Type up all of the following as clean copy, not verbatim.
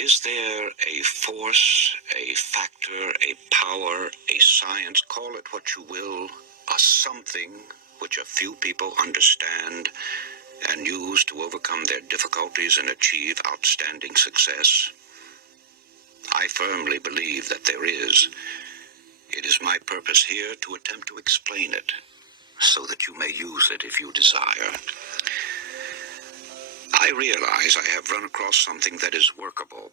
Is there a force, a factor, a power, a science, call it what you will, a something which a few people understand and use to overcome their difficulties and achieve outstanding success? I firmly believe that there is. It is my purpose here to attempt to explain it, so that you may use it if you desire. I realize I have run across something that is workable,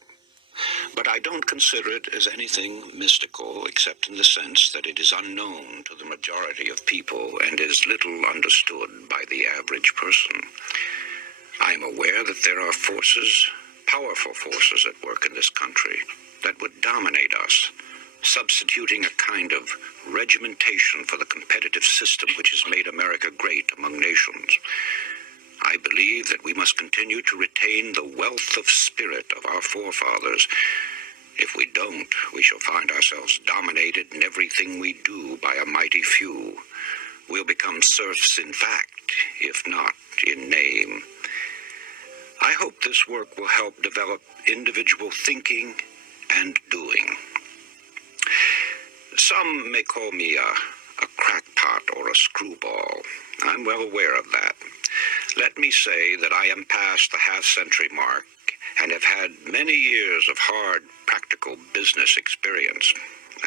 but I don't consider it as anything mystical except in the sense that it is unknown to the majority of people and is little understood by the average person. I am aware that there are forces, powerful forces at work in this country that would dominate us, substituting a kind of regimentation for the competitive system which has made America great among nations. I believe that we must continue to retain the wealth of spirit of our forefathers. If we don't, we shall find ourselves dominated in everything we do by a mighty few. We'll become serfs in fact, if not in name. I hope this work will help develop individual thinking and doing. Some may call me a crackpot or a screwball. I'm well aware of that. Let me say that I am past the half-century mark and have had many years of hard, practical business experience,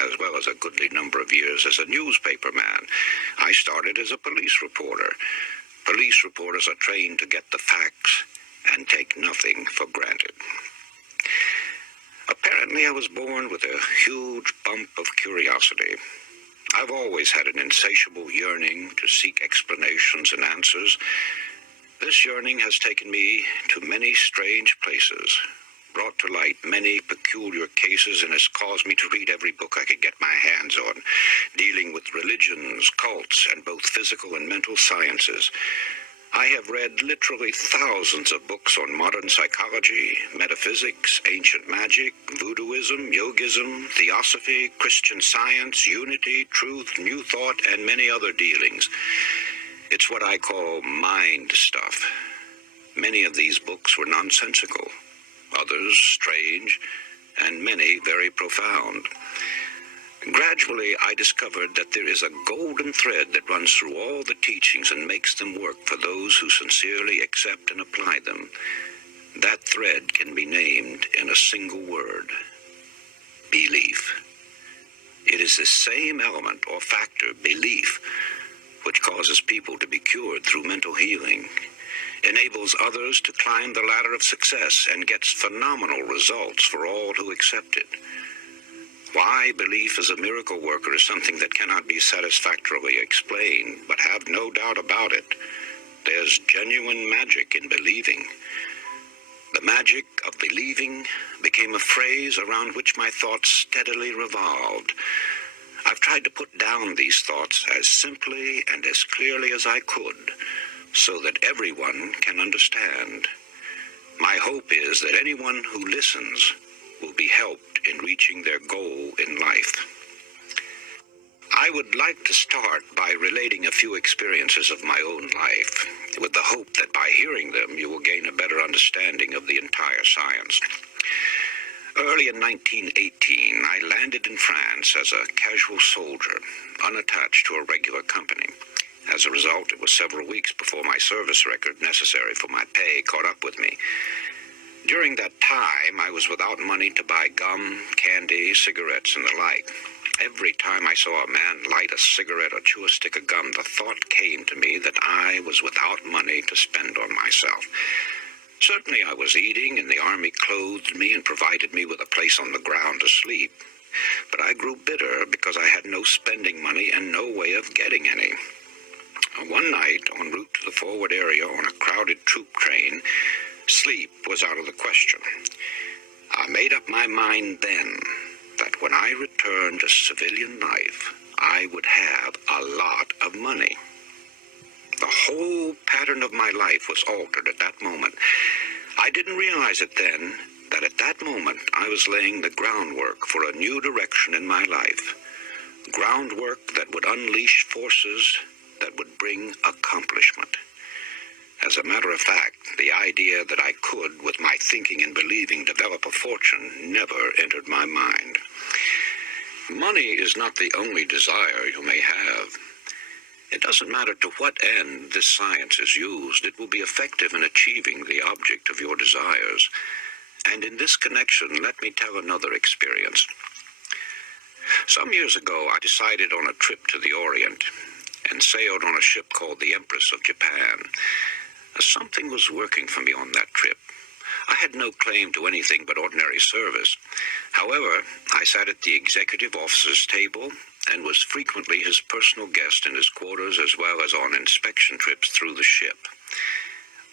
as well as a goodly number of years as a newspaper man. I started as a police reporter. Police reporters are trained to get the facts and take nothing for granted. Apparently, I was born with a huge bump of curiosity. I've always had an insatiable yearning to seek explanations and answers. This yearning has taken me to many strange places, brought to light many peculiar cases, and has caused me to read every book I could get my hands on, dealing with religions, cults, and both physical and mental sciences. I have read literally thousands of books on modern psychology, metaphysics, ancient magic, voodooism, yogism, theosophy, Christian Science, unity, truth, new thought, and many other dealings. It's what I call mind stuff. Many of these books were nonsensical, others strange, and many very profound. Gradually, I discovered that there is a golden thread that runs through all the teachings and makes them work for those who sincerely accept and apply them. That thread can be named in a single word: belief. It is the same element or factor, belief, which causes people to be cured through mental healing, enables others to climb the ladder of success, and gets phenomenal results for all who accept it. Why belief as a miracle worker is something that cannot be satisfactorily explained, but have no doubt about it. There's genuine magic in believing. The magic of believing became a phrase around which my thoughts steadily revolved. I've tried to put down these thoughts as simply and as clearly as I could, so that everyone can understand. My hope is that anyone who listens will be helped in reaching their goal in life. I would like to start by relating a few experiences of my own life, with the hope that by hearing them you will gain a better understanding of the entire science. Early in 1918, I landed in France as a casual soldier, unattached to a regular company. As a result, it was several weeks before my service record necessary for my pay caught up with me. During that time, I was without money to buy gum, candy, cigarettes, and the like. Every time I saw a man light a cigarette or chew a stick of gum, the thought came to me that I was without money to spend on myself. Certainly I was eating, and the army clothed me and provided me with a place on the ground to sleep. But I grew bitter because I had no spending money and no way of getting any. One night, en route to the forward area on a crowded troop train, sleep was out of the question. I made up my mind then that when I returned to civilian life, I would have a lot of money. The whole pattern of my life was altered at that moment. I didn't realize it then that at that moment I was laying the groundwork for a new direction in my life. Groundwork that would unleash forces that would bring accomplishment. As a matter of fact, the idea that I could, with my thinking and believing, develop a fortune never entered my mind. Money is not the only desire you may have. It doesn't matter to what end this science is used, it will be effective in achieving the object of your desires. And in this connection, let me tell another experience. Some years ago, I decided on a trip to the Orient and sailed on a ship called the Empress of Japan. Something was working for me on that trip. I had no claim to anything but ordinary service. However, I sat at the executive officer's table and was frequently his personal guest in his quarters as well as on inspection trips through the ship.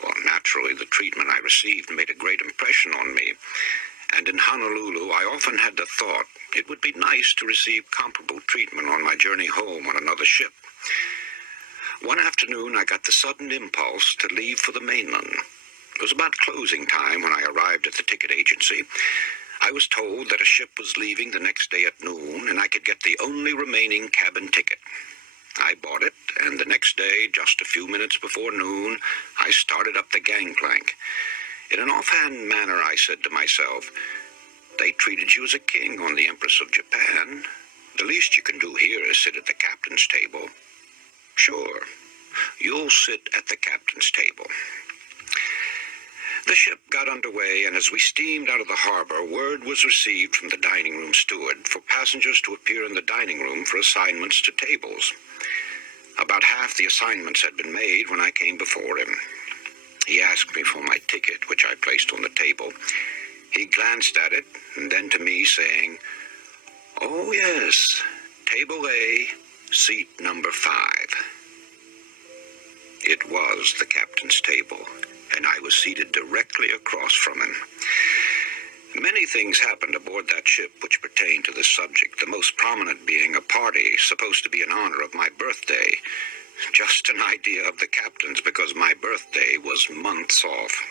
Well, naturally, the treatment I received made a great impression on me, and in Honolulu, I often had the thought it would be nice to receive comparable treatment on my journey home on another ship. One afternoon, I got the sudden impulse to leave for the mainland. It was about closing time when I arrived at the ticket agency. I was told that a ship was leaving the next day at noon, and I could get the only remaining cabin ticket. I bought it, and the next day, just a few minutes before noon, I started up the gangplank. In an offhand manner, I said to myself, "They treated you as a king on the Empress of Japan. The least you can do here is sit at the captain's table." "Sure, you'll sit at the captain's table." The ship got underway, and as we steamed out of the harbor, word was received from the dining room steward for passengers to appear in the dining room for assignments to tables. About half the assignments had been made when I came before him. He asked me for my ticket, which I placed on the table. He glanced at it, and then to me, saying, "Oh yes, table A, seat number 5. It was the captain's table, and I was seated directly across from him. Many things happened aboard that ship which pertained to this subject, the most prominent being a party supposed to be in honor of my birthday. Just an idea of the captain's, because my birthday was months off.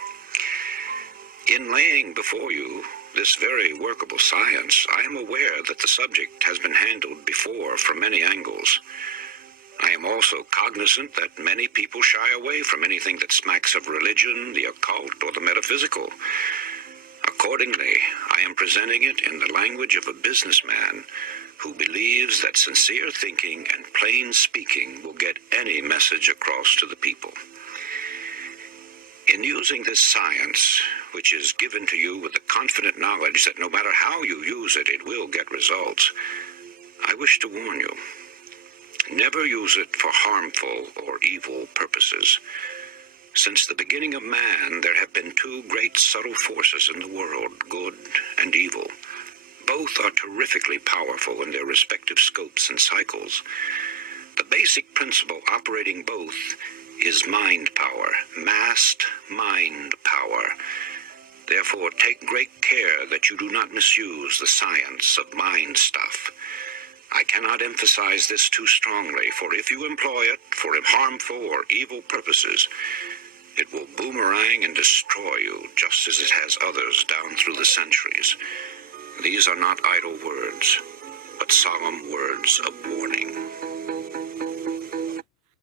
In laying before you this very workable science, I am aware that the subject has been handled before from many angles. I am also cognizant that many people shy away from anything that smacks of religion, the occult, or the metaphysical. Accordingly, I am presenting it in the language of a businessman who believes that sincere thinking and plain speaking will get any message across to the people. In using this science, which is given to you with the confident knowledge that no matter how you use it, it will get results, I wish to warn you. Never use it for harmful or evil purposes. Since the beginning of man, there have been two great subtle forces in the world, good and evil. Both are terrifically powerful in their respective scopes and cycles. The basic principle operating both is mind power, massed mind power. Therefore, take great care that you do not misuse the science of mind stuff. I cannot emphasize this too strongly, for if you employ it for harmful or evil purposes, it will boomerang and destroy you, just as it has others down through the centuries. These are not idle words, but solemn words of warning.